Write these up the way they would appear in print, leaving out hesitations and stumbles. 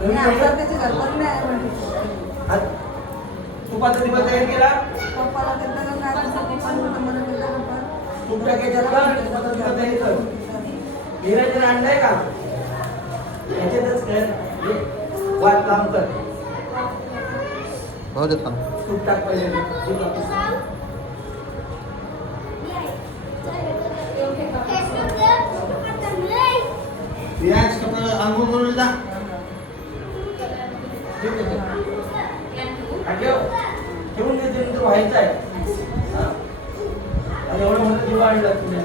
त्याची गडबड नाही म्हणजे तुपाचा दिवस तयार केला पप्पाला देताना काय पप्पाला मला देताना तूप टाकायचं का तुपाचा दिवस तयार कर हिराचं अंडा आहे का याच्यातच कर वाट काम कर हो देता तूप टाक पहिले रियाज कपडा अंघोळ करून जा ठेवून देते तो व्हायचा आहे आणि एवढं मोठं दिवा आणला तुम्ही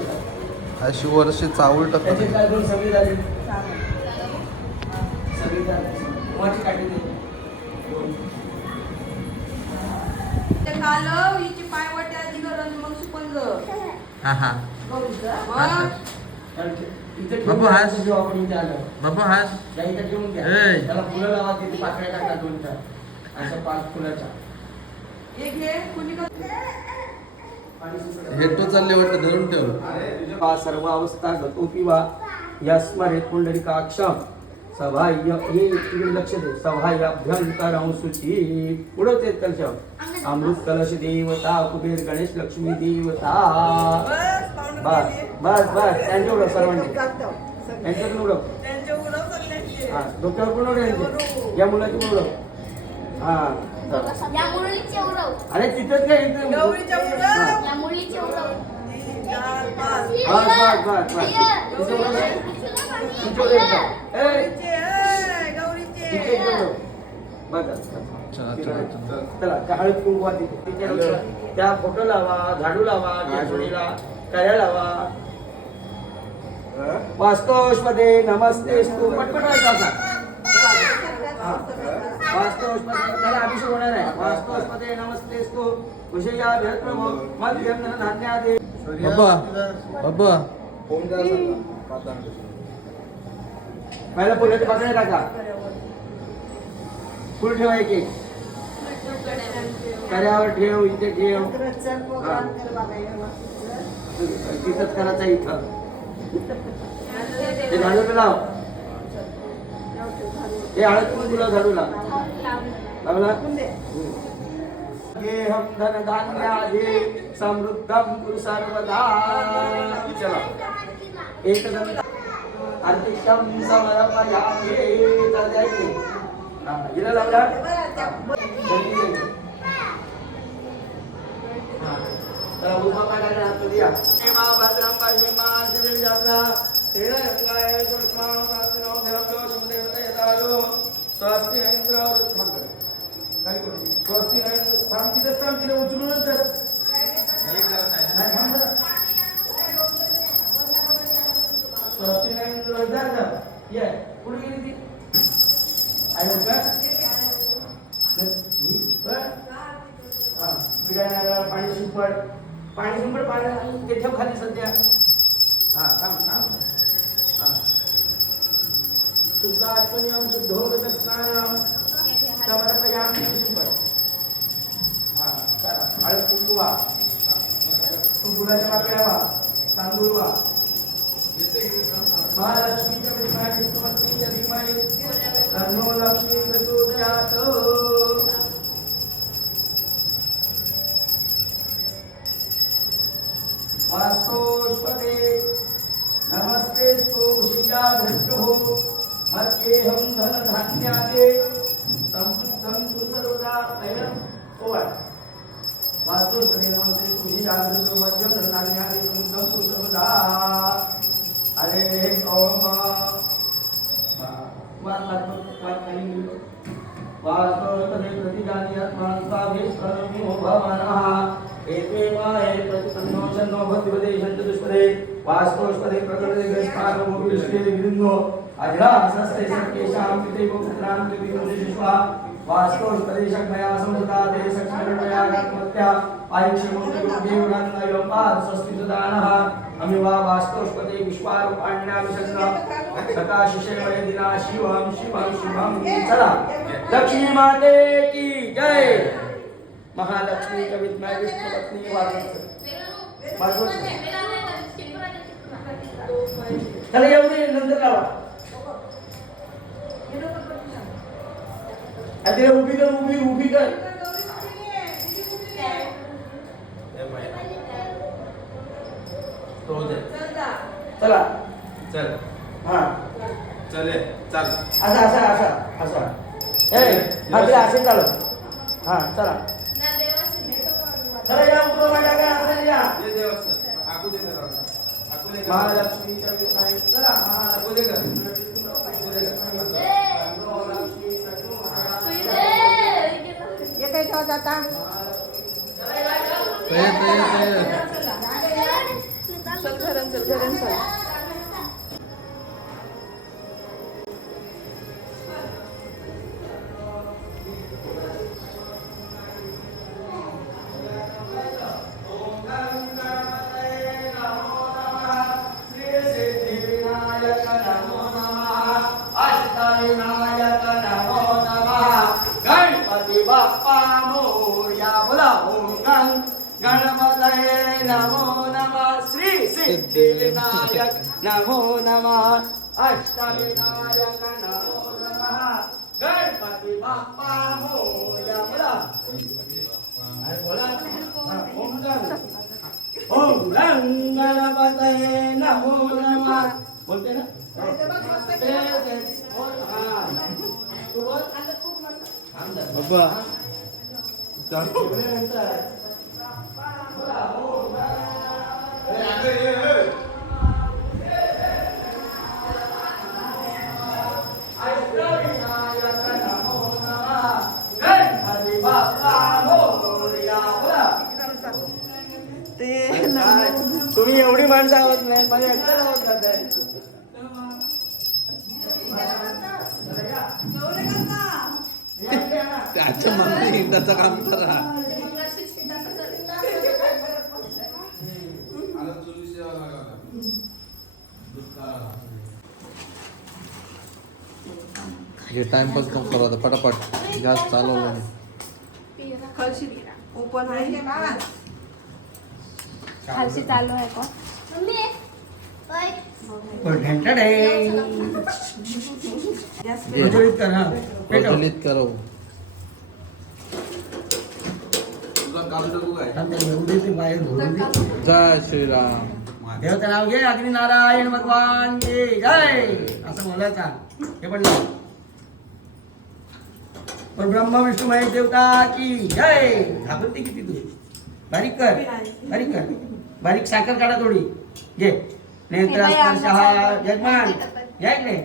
अशी वर्षी चावल त्याची टाकत काय दोन सगळी झाली सगळी झाली कोणाची काठी दे काल हिची पायवाटी आधी गरज मग सुपंज हा हा बाबू हास. आपण इथे आलो बाबा हास त्या इथे ठेवून घ्या ए. त्याला फुलं लावा तिथे पाकळ्या टाका दोन चार असं 5 फुलाच्या एक घे कुणी का हेटो चालले वाटतं धरून ठेव पा सर्व अवस्था गतो किंवा यस्मरे पुंडरीकाक्षम सभाय्य हे तिकडे लक्ष दे सभाय्याभ्यंतर अंशुची पुढं ते कलशम अमृत कलश देवता कुबेर गणेश लक्ष्मी देवता बस बस बस त्यांच्या उडव सर्वांनी त्यांच्याकडून उडव हा डोक्यावर पण उडव या मुलाची पण उडव हा या मुरळीचे उडव अरे तिथंच काय इथे गौरीच्या उडव. हा. या मुरळीचे उडव 3 4 5 बस तिथं उडव. तिथं उडव एकदा. ए, गौरीचे तिथे एकदा उडव. बस, बस, बस. चला त्या हळद कुंकवा तिथे त्या फोटो लावा झाडू लावा केसुडीला कळ्या लावा वास्तवमध्ये नमस्ते स्तू पटपट व्हायचा असा वास्तवमध्ये त्याला अभिषेक होणार आहे वास्तवमध्ये नमस्ते स्तू विषया भेटप्रभ मध्यम धान्यादे बाबा बाबा पहिला फुलाचे पाकळ्या टाका फुल ठेवायचे कर्यावर ठेव इथे ठेव तिथंच करायचं इथं ते झाडू लाव हे हळद पण तुला झाडू लाव लावला गेहम धन धान्यादि समृद्धम कुरु सर्वदा चला एकदम अर्पितम समर्पयामि तर द्यायचे हा हिला लावला उभा पाडायला हात दिया सेवा भद्रम पाहिमा शिविर जात्रा तेरा रंगाय सुषमा पासनो देवतो सुदेवता यदायो स्वस्ति इंद्र रुद्रम काय करू स्वस्ति इंद्र थांब तिथे उचलूनच जा स्वस्ति इंद्र रुद्रम ये पुढे गेली ती आहे का पाणी सुपड पाणी ते ठेव खाली सध्या हा थांब थांब शुद्ध आत्मनियम शुद्धोदकस्नायम समर्पयाम सुपड हा चला हळद कुंकवा गुलाच्या पाकळ्या वा तांदूळ वा महालक्ष्मीच्या विद्महे विष्णुपत्नीच्या धीमहि तन्नो लक्ष्मी प्रचोदयात् वास्तोष्पदे नमस्ते स्तोषिया धृष्टो मध्येहं धन धान्यादे संपृक्तं कुरु सर्वदा अयम् ओवाट वास्तोष्पदे नमस्ते स्तोषिया धृष्टो मध्यं धन धान्यादे संपृक्तं कुरु सर्वदा हरे ओम वास्तोष्पदे प्रतिजानीयात्मान्ताभिष्करोमि भवानः एते माये प्रतिसन्नोषन्नो भक्तिपदे शन्तदुष्पदे वास्तोष्पदे प्रकटते गस्तानो विष्टे विरुन्धो अजरासस्ते सर्केषां पिते पुत्रां विविधुषिष्वा वास्तोष्पदे शक्मया संसदा ते सक्ष्मया गात्मत्या आयुष्यमुक्तिदेवनान्नयो पाद स्वस्तिदानः अमिवा वास्तोष्पदे विश्वारूपाण्याभिषण्ण सकाशिषेमय दिना शिवं शिवं शिवं चला लक्ष्मी माते की जय महालक्ष्मी का विद्महे विष्णुपत्नी वाजवत चला एवढी नंतर लावा तिला उभी कर उभी कर. चला चल हा चले चल असा तिला असे चालव हा चला चला या उतरो माझ्या काय असेल या महालक्ष्मीच्या विषयी चला येते ठेवत आता चल घरून चल. गणपती बाप्पा मोरया बोला ओम गणपतये नमो नमः श्री सिद्धिविनायक नमो नमः अष्टविनायक नमो नमः गणपती बाप्पा मोरया बोला अरे बोला ओम गणपतये नमो नमः बोलते ना बाबा तुम्ही एवढी माणसं आवत नाही माझ्या एकट्याला आवत जात आहे. त्याच्या मम्मी त्याचं काम करा हे टाइमपास कम करू आता पटापट गॅस चालवलं ओपन आहे खालची चालू आहे का मम्मी ओय घंटा प्रज्वलित कर हा प्रज्वलित करो एवढी ती बाहेर भरून दे. जय श्रीराम देवचं नाव घे अग्नि नारायण भगवान की जय असं बोलायचा हे पण लाव. पण ब्रह्मा विष्णू महेश देवता की जय घाबरते किती तू बारीक कर बारीक साखर काढा थोडी घे नेत्र स्पर्श हा यजमान या इकडे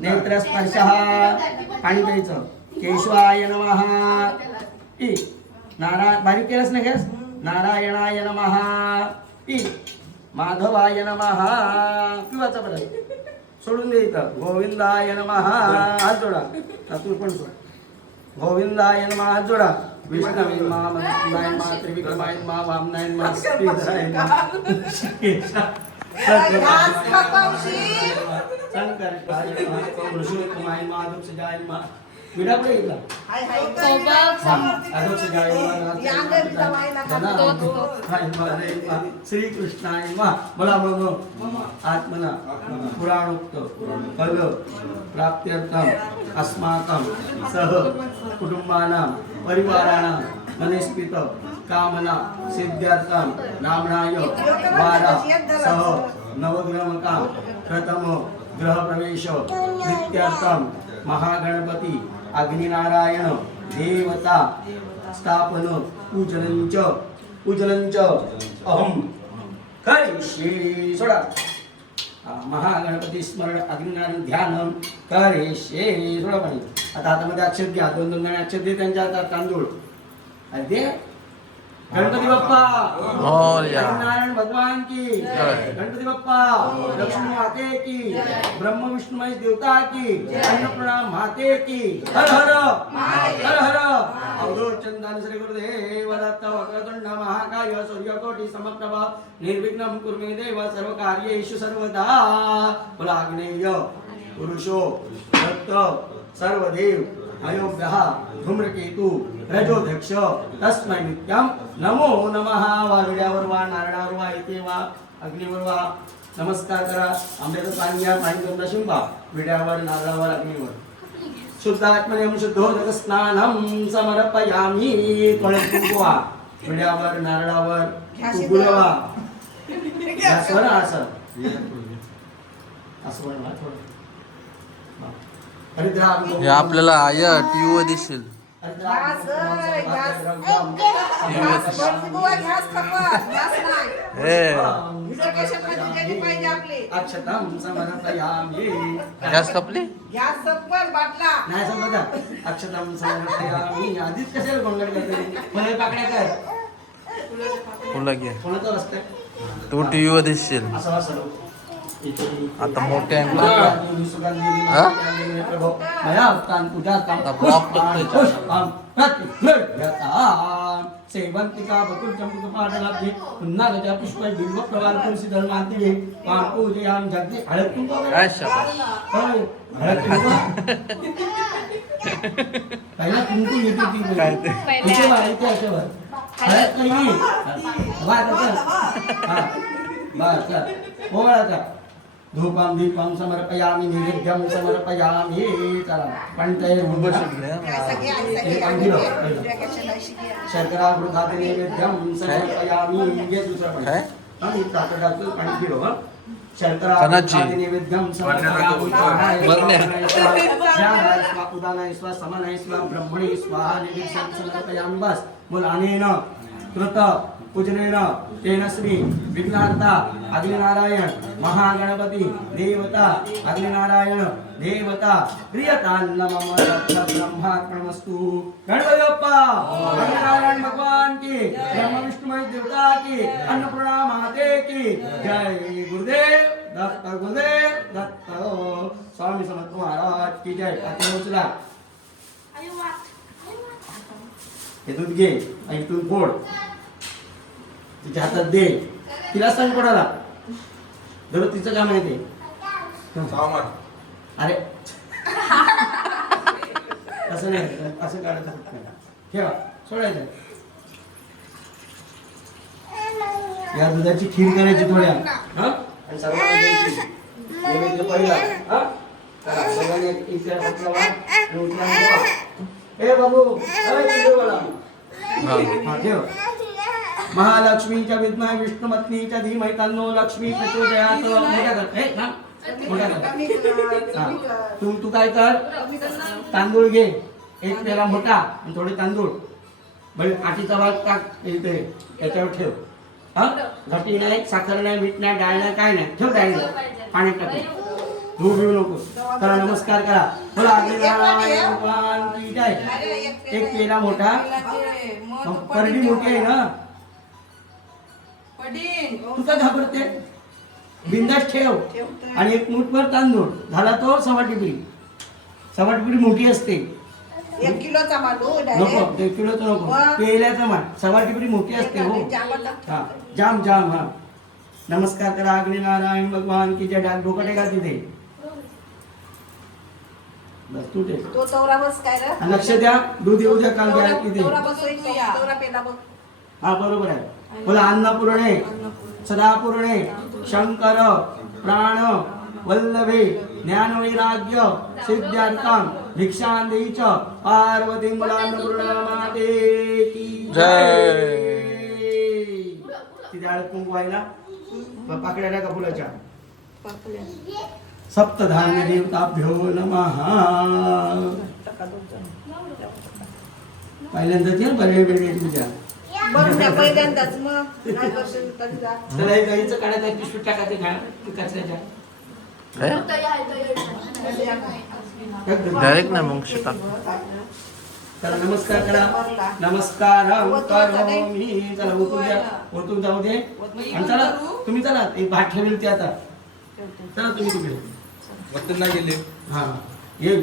नेत्र स्पर्श हा पाणी प्यायचं केशवाय नमः ई बारीक केलंस ना गॅस नारायणाय नमः ई माधवाय नमः पिवाचा परत सोडून दे इथं गोविंदाय नमः हात जोडा तू पण सोड गोविंदाय नमः हात जोडा विष्णवे नमः मधुसूदनाय नमः त्रिविक्रमाय नमः वामनाय नमः श्रीधराय नमः शंकराय नमः पुरुषोत्तमाय नमः अधोक्षजाय नमः विडा पुढे घेतला अधोक्षजाय नमः श्रीकृष्णाय नमः बोला मम आत्मना पुराणोक्त फल प्राप्त्यर्थम अस्माकं सह कुटुंबानां परिवाराणां मनस्पित कामना सिद्ध्यर्थम नामनाय वारा सह नवग्रहमकाम प्रथम ग्रह प्रवेश नित्यार्थम महागणपती अग्निनारायण देवता स्थापन पूजनंच अहम करिष्ये सोडा महागणपती स्मरण अग्निनारायण ध्यान करिष्ये सोडा पाणी आता हातामध्ये अक्षर घ्या दोन दाणे अक्षर दे त्यांच्या हातात तांदूळ आणि दे गणपती बाप्पा मोरया. नारायण भगवान की जय. गणपती बाप्पा लक्ष्मी माते की ब्रह्म विष्णु महेश देवता की अन्नपूर्णा माते की हर हर हर हर अवधूतचंदन श्री गुरुदेव दत्त वक्रतुंड महाकाय सूर्यकोटि समप्रभ निर्विघ्नं कुरु मे देव सर्व कार्येषु सर्वदा बलाग्नेय पुरुषो दत्त सर्वदेव अयोभ्यः धूम्रकेतु रजोध्यक्ष तस्मै नित्यं नमो नमः वा विड्यावर वा नारळावर वा इथे वा अग्नीवर वा नमस्कार करा आंब्याचं पाणी घ्या पाणी दोनदा शिंपा विड्यावर नारळावर अग्नीवर शुद्धात्मने शुद्धोदक स्नानम समर्पयामी. थोडे कुंकवा थोड्यावर नारळावर कुंकुलवा गॅसवर असं असं बनवा थोडं. हे आपल्याला आय टीव्ही वर दिसेल. अक्षतां समर्पयामि. गॅस कपली नाही समजा अक्षतां समर्पयामि. आधीच कशाला गोंधळ करते. फळे पाकड्या काय फुलं घे. कोणाचं रस्ते तू टीव्ही वर दिसेल. असं असं आता मोठे आता ब्लॉक टाकतोय. सेवंतिका बकुल चंपक पाटलाभे पुन्हा गजा पुष्प बिल्व प्रवाल तुलसी धर्मांती पूजयाम जगदी. हळद कुंकू काय शाबास. हळद कुंकू पहिला कुंकू येतो ती काय ते? कुठे वाढते याच्यावर हळद काही बस ओळखा. धूपम दीपम समर्पयामि नैवेद्यम समर्पयामि. चला पण ते शर्करा वृद्धात नैवेद्यम समर्पयामि. हे दुसरं पण काय? आणि ताकदाचं पाणी पिलो. शर्करा कणाची? वृद्धात नैवेद्यम समर्पयामि. उदानाय स्वा समानाय स्वा ब्रह्मणे स्वाहा नैवेद्यम समर्पयामि. बस बोल. अनेन कृत पूजनेन तेन श्री विघ्नहर्ता अग्निनारायण महागणपती देवता अग्निनारायण देवता प्रियतान्न मम ब्रह्मार्पणमस्तु. गणपती बाप्पा अग्निनारायण भगवान की ब्रह्मा विष्णुमय देवता की अन्नपूर्णा माते की जय. गुरुदेव दत्त गुरुदेव दत्त. स्वामी समर्थ महाराज की जय. आता उचला हे दूध घे ऐकून फोड तिच्या हातात दे. तिला सांग कोणाला दररोज तिचं काम आहे ते. अरे असं नाही असं काढायचं नाही. ठेवा सोडायचं. या दुधाची खीर करायची थोड्या आणि सर्वांना द्यायची. नैवेद्य पहिला सगळ्यांनी इथे उचलावा आणि उचलावा ठेवा. ए बाबू ठेव. महालक्ष्मीच्या विद्महे विष्णुपत्नीच्या धीमहि तन्नो लक्ष्मी प्रचोदयात्. मोठ्या कर. हे ना मोठ्या कर. तू काय कर तांदूळ घे एक पेला मोठा आणि थोडे तांदूळ बरं आटीचा भाग टाक इथे याच्यावर ठेव. हा घटी नाही साखर नाही मीठ नाही डाळ नाही काय नाही. ठेव डाळ पाण्यात टाकून. धूप घेऊ नको. चला नमस्कार करा. बोला अग्निनारायण भगवान की जय. एक पेला मोठा करडी मोठी आहे ना. तू काय घाबरते. बिंदास ठेव आणि एक मुठभर तांदूळ झाला तो सवा टिपरी. सवा टिपरी मोठी असते. 1 किलोचा मांडू नको 1 किलोचं नको. पेल्याचं मान सवा टिपरी मोठी असते. हो हा जाम जाम. हा नमस्कार करा अग्निनारायण भगवान की जय. डाग डोकं टेका तिथे. बस तू टेक. तो तवरा बस काय रे. लक्ष द्या. दूध येऊ द्या काल द्या तिथे. तवरा बसवायची तवरा पेला बघ. हा बरोबर आहे. बोला अन्नपूर्णे सदापूर्णे शंकर प्राण वल्लभे ज्ञानवैराग्य सिद्धार्थम भिक्षांदेच पार्वती मुलान्नपूर्णा माते की जय. तिथे हळद कुंकू व्हायला पाकड्या टाका फुलाच्या. सप्तधान्य देवताभ्यो नमः. पहिल्यांदा ती बरे वेळ तुझ्या बरं त्या पहिल्यांदाच मग काय करशील तरी जा. त्याला हे गाईचं काढायचं पिशवीत टाकायचं घ्या कचऱ्याच्या. डायरेक्ट ना मग टाक. चला नमस्कार करा. नमस्कार करोमी. चला ओतून द्या. ओतून जाऊ दे. आणि चला तुम्ही चला एक भात ठेवेल ते आता. चला तुम्ही तिकडे वतन नाही गेले. हा ये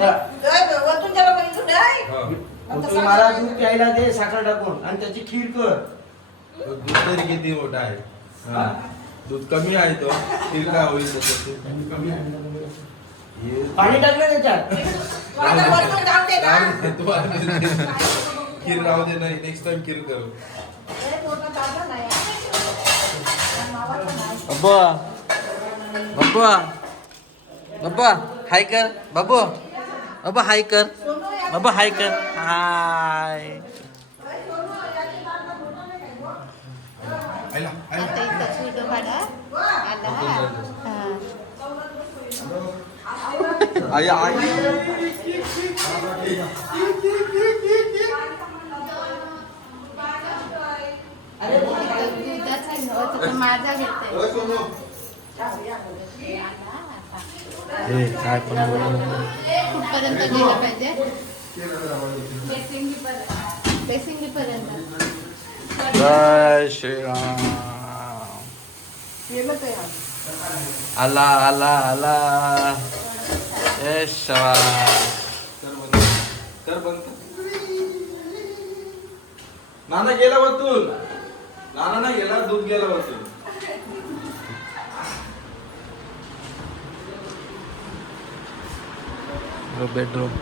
वरतून त्याला बघितलं नाही. ओतून मला दूध प्यायला दे साखर टाकून आणि त्याची खीर कर. दूध तरी किती मोठा आहे. हा. दूध कमी आहे तो खीर काय होईल तसं. कमी आहे. पाणी टाकलं त्याच्यात. आता वरतून जाऊ दे ना. खीर राहू दे. नाही नेक्स्ट टाइम खीर करू. अरे पूर्ण दादा नाही. बाबा बाबा बाबा हाय कर बाबू. बाबा हाय कर. बाबा हाय कर. हाय. आता इथंच व्हिडिओ काढा आला हा. आई आई दुधाचा नव्हता तर माझा घेतोय. ओय सोनू काय पण कुठपर्यंत गेलं पाहिजे बेसिंगी पर्यंत जय श्रीराम. आला आला आला. जय शिवा. कर बंद नाना गेला वरतून. नाना नाही गेला दूध गेला वरतून. बेडरूम.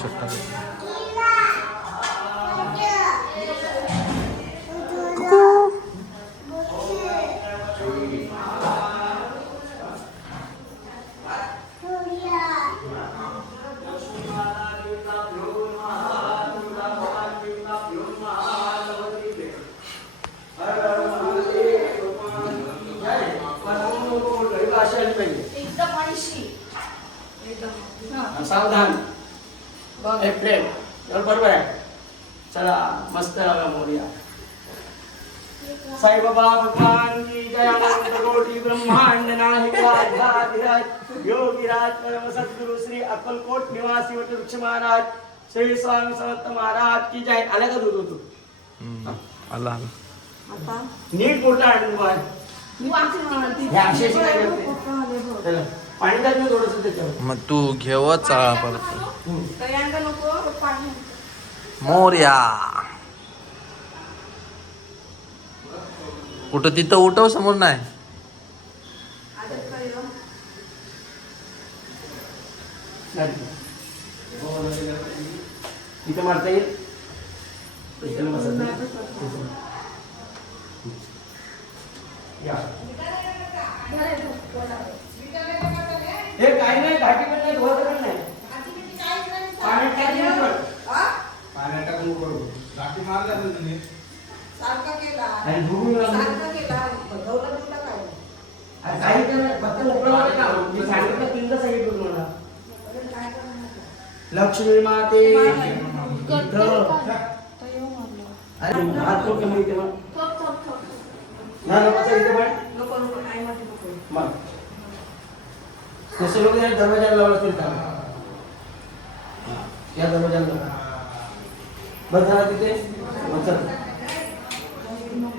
छोटा सावधान. एप्रिल बरोबर आहे. चला मस्त राहा मोर्या. साईबाबा भगवान की जय. अनंत कोटी ब्रह्मांड नायक आध्यात्मिक योगीराज परम सद्गुरु श्री अक्कलकोट निवासी वटवृक्ष महाराज श्री स्वामी समर्थ महाराज की जय. आला का दूध होतो. आला आला. नीट मोठा आणून बाय. हे अक्षयशी काय करते. चला पाणी टाक ना थोडंसं त्याच्यावर. मग तू घेवच परत. तयांगा नको पाणी. मोर्या. कुठं तिथं उठव समोर नाही. इथं मारता येईल. इथं बसायचं. या. हे काही नाही घाटी पण नाही धुवायचं पण नाही. पाण्यात टाकून उकळ. पाण्यात टाकून करू गाठी मारल्या तुम्ही. सारखा केला आणि धुवून लावून. सारखा केला धवलं तुला काय अरे काही तर नाही, फक्त उकळवायचं काम. मी सांगितलं तीनदा सांगितलं तुम्हाला. लक्ष्मी माते इथं. अरे हात तो कमी इथे मग. ना लोकांचा इथे पण नको नको आई मध्ये नको. मग तसे लोक दरवाजाला लावलं तरी चालेल. या दरवाजाला लावलं. बस झाला तिथे. मग चल.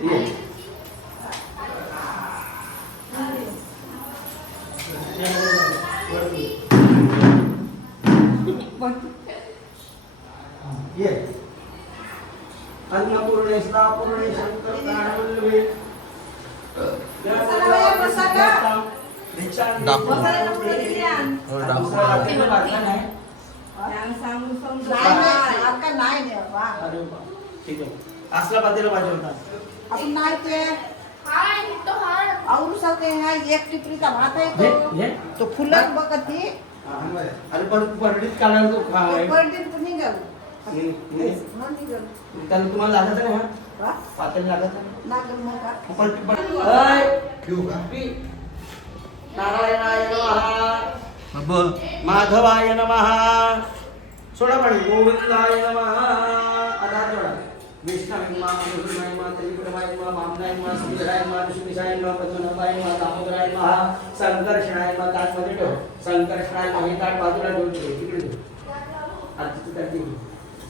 ये. ये. अन्नपूर्णेश्वरा पूर्णेश्वर प्राणवल्लभे. असला पातेला पाहिजे होता. आपण नाही ते आवरू सारखे एक टिपरीचा भात आहे तो फुलत बघत ती अरे परत परडीत काढायला तो परडीत निघाल त्याला तुम्हाला लागायचं नाही. हा पातेला लागायचं लागल मग का नारायणाय नमः. माधवाय नमः. सोडा पाणी. गोविंदाय नमः. आता सोडा. विष्णाय नमः. मधुराय नमः. त्रिपुराय नमः. वामनाय नमः. सुंदराय नमः. विष्णुशाय नमः. पद्मनाभाय नमः. दामोदराय नमः. संकर्षणाय नमः. ताटमध्ये ठेव. संकर्षणाय नमः. हे ताट बाजूला ठेवून तिकडे ठेव. आता तिथे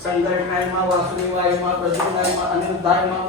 संकर्षणाय नमः. वासुदेवाय नमः. प्रद्युम्नाय नमः. अनिरुद्धाय नमः.